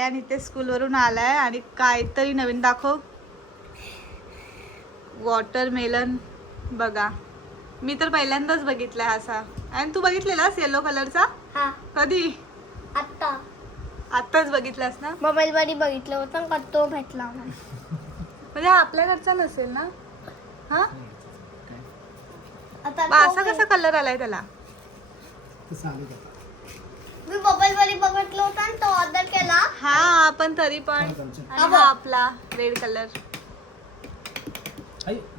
आणि इथे स्कूलवरून आलाय आणि काहीतरी नवीन दाखव. वॉटरमेलन बघा, मी तर पहिल्यांदाच बघितलाय असा. आणि तू बघितलेलास येलो कलरचा? हा कधी? आता आत्ताच बघितलास ना? मोबाईल मध्ये बघितलं होतं का तो भेटला आम्हाला. म्हणजे हा आपल्याकडचा नसेल ना? हा आता मग असा कसा कलर आलाय त्याला? मी मोबाईल मध्ये बघितलं होतं आणि तो ऑर्डर केला. हा पण तरी पण. आणि हा आपला रेड कलर.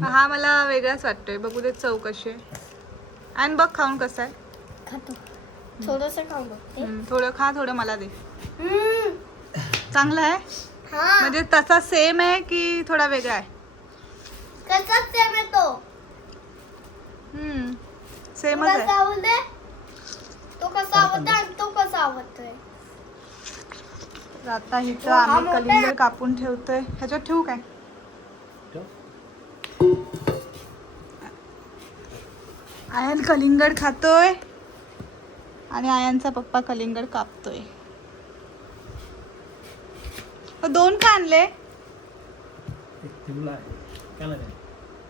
हा मला वेगळाच वाटतोय. बघू दे चव कशी आहे. आणि बघ खाऊन कसं आहे. खातो थोडस खाऊ बघते. थोडं खा, थोडं मला दे. चांगलं आहे हा म्हणजे तसा सेम आहे की थोडा वेगळा आहे? कसाच सेम आहे तो. सेमच आहे. कसा आवडते तो, कसा आवडतो आणि तो कसा आवडतोय. आता इथं हा आम्ही मोठा आहे. कलिंगड कापून ठेवतोय. ह्याच्यात ठेवू काय? आयन कलिंगड खातोय आणि आयनचा पप्पा कलिंगड कापतोय. दोन का आणले?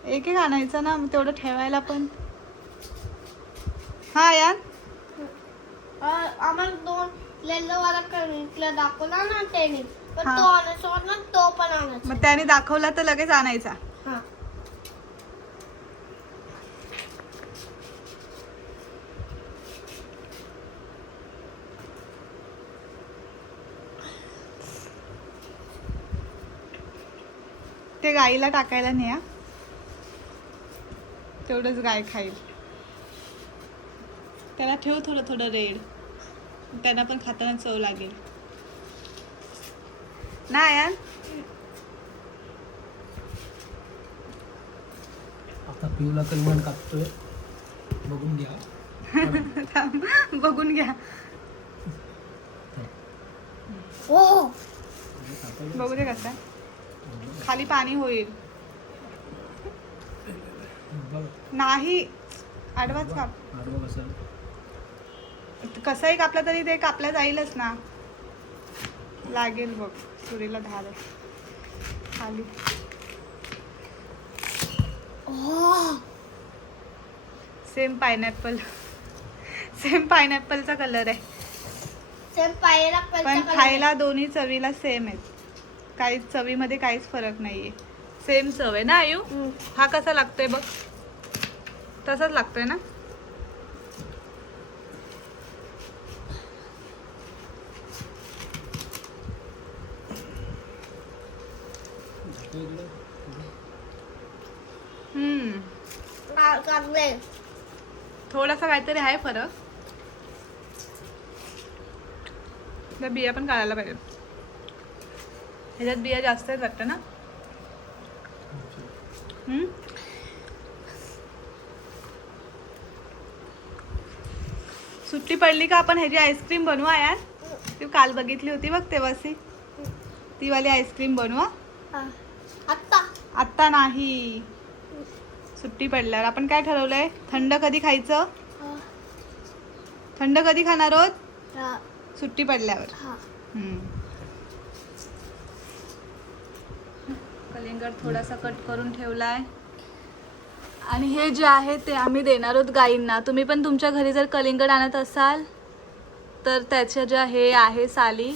एक एक आणायचं ना, मग तेवढं ठेवायला पण. हा आयन आम्हाला दोन येल्लो वाला कलर दाखवला ना त्याने, पण हा. तो आणायचा होता, तो पण आणायचा. मग त्याने दाखवला तर लगेच आणायचा. हा ते गाईला टाकायला नाही, तेवढंच गाय खाईल. त्याला ठेव थोडं थोडं रेड, त्यांना पण खाताना चव लागेल ना यार. आता पिऊला कलिंगड कापतोय, बघून घ्या. बघून घ्या. ओ बघू दे कसं आहे. खाली पाणी होईल. नाही आडवाच काप. कसंही कापला तरी ते कापला जाईलच ना. लागेल बघ, सुरीला धार आहे खाली. सेम पायनॅपल, सेम पायनॅपलचा कलर आहे. सेम पायला पण खायला दोन्ही चवीला सेम आहेत. काहीच चवीमध्ये काहीच फरक नाहीये. सेम चव आहे ना आयु? हा कसा लागतोय बघ, तसाच लागतोय ना. चांगले. थोडासा काहीतरी आहे फरक. त्या बिया पण काढायला पाहिजे. ह्याच्यात बिया जास्त आहेत वाटतं ना. सुट्टी पडली का आपण ह्याची आईस्क्रीम बनवा यार. ती काल बघितली होती बघ तेव्हाची, ती वाली आईस्क्रीम बनवा. आता आत्ता नाही, सुट्टी पडल्यावर. आपण काय ठरवलंय, थंड कधी खायचं? थंड कधी खाणार आहोत? सुट्टी पडल्यावर. कलिंगड थोडासा कट करून ठेवलाय. आणि हे जे आहे ते आम्ही देणार आहोत गाईंना. तुम्ही पण तुमच्या घरी जर कलिंगड आणत असाल तर त्याच्या ज्या हे आहे साली,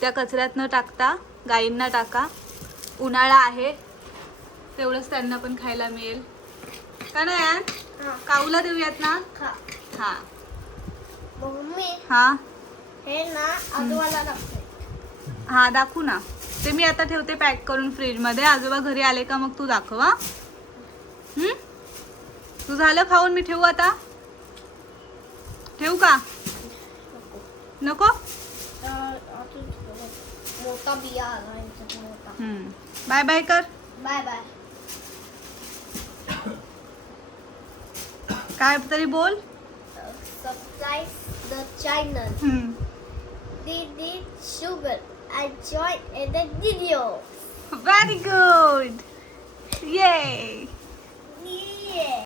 त्या कचऱ्यात न टाकता गाईंना टाका. उन्हाळा आहे, तेवढंच त्यांना पण खायला मिळेल का नाही यार. काऊला देऊयात ना. हा मम्मी हा हे ना आजोबाला दाखव. हा दाखवू ना. ते मी आता ठेवते पॅक करून फ्रीज मध्ये. आजोबा घरी आले का मग तू दाखव. हा तू झालं खाऊन, मी ठेवू आता? ठेवू का नको? मोठा बिया आला याच्यात मोठा. बाय बाय कर. Bye bye. काय तरी बोल. Subscribe the channel. Didi Sugar and join in the video. Very good. Yay. Yeah.